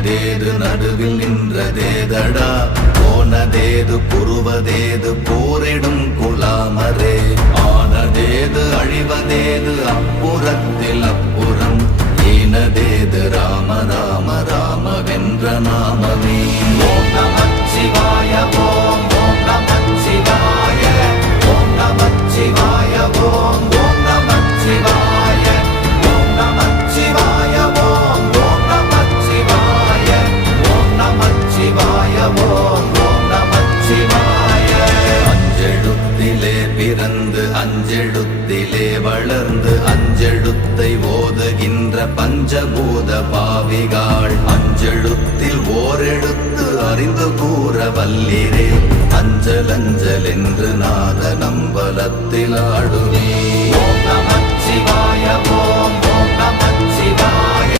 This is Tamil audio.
ஆயதேது நடுவில் நின்றதேதடா போனதேது புருவதேது போரிடும் குலாமரே ஆனதேது அழிவதேது அப்புறத்தில் அப்புறம் ஈனதேது ராம ராம ராம வென்ற நாமமே ஓம் நமச்சிவாய ஓம் ஓம் நமச்சிவாய ஓம் நமச்சிவாய ஓம் ஓம் நமச்சிவாய ஓம் நமச்சிவாய ஓம் ஓம் நமச்சிவாய ஓம் நமச்சிவாய ஓம் ஓம் நமச்சிவாய அஞ்செழுத்திலே பிறந்து அஞ்செழுத்திலே வளர்ந்து அஞ்செழுத்தை ஓதுகின்ற பஞ்சபூத பாவிகாள் அஞ்செழுத்தில் ஓரெழுத்து அறிந்து கூற வல்லிரே அஞ்சல் அஞ்சல் என்று நாத நம்பலத்தில் ஆடுவே ஓம் நமச்சிவாய ஓம்